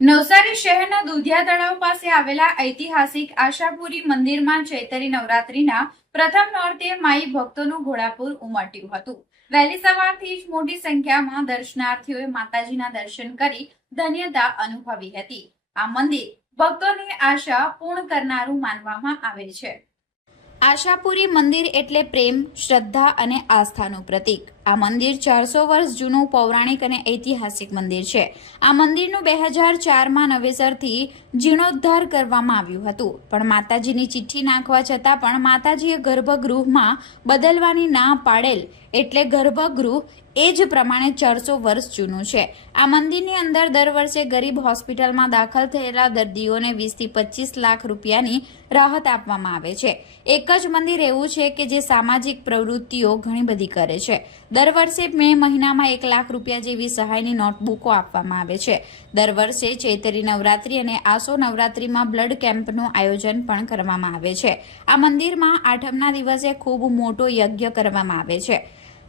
નવસારી શહેરના દુધિયા તળાવ પાસે આવેલા ઐતિહાસિક આશાપુરી મંદિરમાં ચૈત્રી નવરાત્રીના પ્રથમ નોરતે માઈ ભક્તોનું ઘોડાપુર ઉમટ્યું હતું। વહેલી સવારથી જ મોટી સંખ્યામાં દર્શનાર્થીઓએ માતાજીના દર્શન કરી ધન્યતા અનુભવી હતી। આ મંદિર ભક્તોની આશા પૂર્ણ કરનારું માનવામાં આવે છે। આશાપુરી મંદિર એટલે પ્રેમ, શ્રદ્ધા અને આસ્થાનું પ્રતીક। આ મંદિર 400 વર્ષ જૂનું પૌરાણિક અને ઐતિહાસિક મંદિર છે। આ મંદિરનું 2004માં નવેસરથી જીર્ણોદ્ધાર કરવામાં આવ્યું હતું, પણ માતાજીની ચિઠ્ઠી નાખવા છતાં પણ માતાજીએ ગર્ભગૃહમાં બદલવાની ના પાડેલ, એટલે ગર્ભગૃહ એ જ પ્રમાણે 400 વર્ષ જૂનું છે। આ મંદિરની અંદર દર વર્ષે ગરીબ હોસ્પિટલમાં દાખલ થયેલા દર્દીઓને 20 થી 25 લાખ રૂપિયાની રાહત આપવામાં આવે છે। એક જ મંદિર એવું છે કે જે સામાજિક પ્રવૃત્તિઓ ઘણી બધી કરે છે। દર વર્ષે મે મહિનામાં 1 લાખ રૂપિયા જેવી સહાયની નોટબુકો આપવામાં આવે છે। દર વર્ષે ચૈત્રી નવરાત્રી અને આસો નવરાત્રીમાં બ્લડ કેમ્પનું આયોજન પણ કરવામાં આવે છે। આ મંદિરમાં આઠમના દિવસે ખૂબ મોટો યજ્ઞ કરવામાં આવે છે।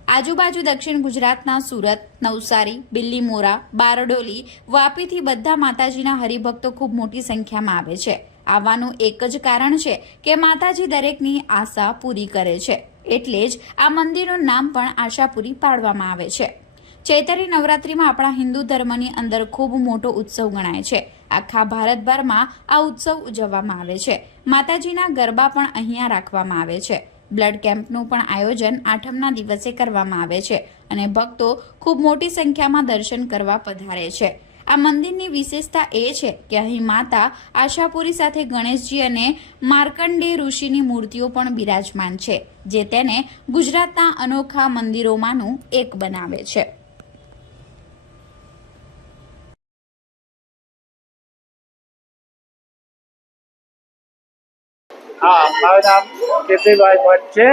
આજુબાજુ દક્ષિણ ગુજરાતના સુરત, નવસારી, બિલ્લીમોરા, બારડોલી, વાપીથી બધા માતાજીના હરિભક્તો ખૂબ મોટી સંખ્યામાં આવે છે। આવવાનું એક જ કારણ છે કે માતાજી દરેકની આશા પૂરી કરે છે, એટલે જ આ મંદિરનું નામ પણ આશાપુરી પાડવામાં આવે છે। ચૈત્રી નવરાત્રીમાં આપણા હિન્દુ ધર્મની અંદર ખૂબ મોટો ઉત્સવ ગણાય છે। આખા ભારતભરમાં આ ઉત્સવ ઉજવવામાં આવે છે। માતાજીના ગરબા પણ અહીંયા રાખવામાં આવે છે। બ્લડ કેમ્પનું પણ આયોજન આઠમના દિવસે કરવામાં આવે છે અને ભક્તો ખૂબ મોટી સંખ્યામાં દર્શન કરવા પધારે છે। આ મંદિરની વિશેષતા એ છે કે અહીં માતા આશાપુરી સાથે ગણેશજી અને માર્કંડેય ઋષિની મૂર્તિઓ પણ બિરાજમાન છે, જે તેને ગુજરાતના અનોખા મંદિરોમાંનું એક બનાવે છે। हाँ, माરું नाम कीर्तिभाई भट्ट है।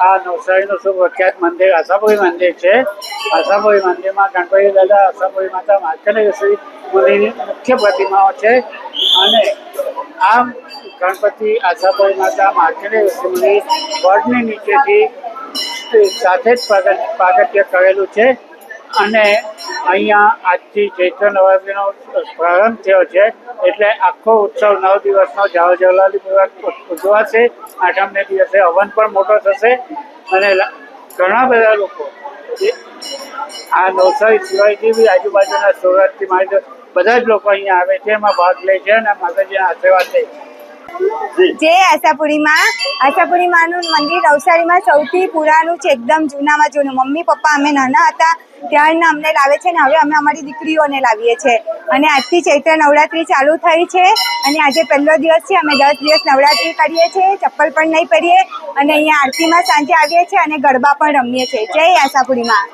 आ नवसारीનું સુપ્રખ્યાત મંદિર આશાપુરી મંદિર છે। આશાપુરી મંદિરમાં ગણપતિ દાદા, આશાપુરી માતા, માર્કંડેય મુનિની મુખ્ય પ્રતિમાઓ છે અને આ ગણપતિ, આશાપુરી માતા, માર્કંડેય મુનિ વડની નીચેથી સાથે જ પ્રાગટ્ય કરેલું છે અને અહીંયા આજથી ચૈત્ર નવરાત્રિનો પ્રારંભ થયો છે, એટલે આખો ઉત્સવ 9 દિવસનો જલાલીપૂર્વક ઉજવાશે। આઠમને દિવસે હવન પણ મોટો થશે અને ઘણા બધા લોકો આ નવસારી સિવાયથી બી આજુબાજુના સુરતથી માંડી બધા જ લોકો અહીંયા આવે છે, એમાં ભાગ લે છે અને માતાજીના આશીર્વાદ લે છે। જય આશાપુરી માનું મંદિર નવસારીમાં સૌથી પુરાણું છે, એકદમ જૂનામાં જૂનું। મમ્મી પપ્પા અમે નાના હતા ત્યારના અમને લાવે છે ને હવે અમે અમારી દીકરીઓને લાવીએ છીએ અને આજથી ચૈત્ર નવરાત્રી ચાલુ થઈ છે અને આજે પહેલો દિવસ છે। અમે 10 દિવસ નવરાત્રી કરીએ છીએ, ચપ્પલ પણ નહીં પહેરીએ અને અહીંયા આરતીમાં સાંજે આવીએ છીએ અને ગરબા પણ રમીએ છીએ। જય આશાપુરીમાં।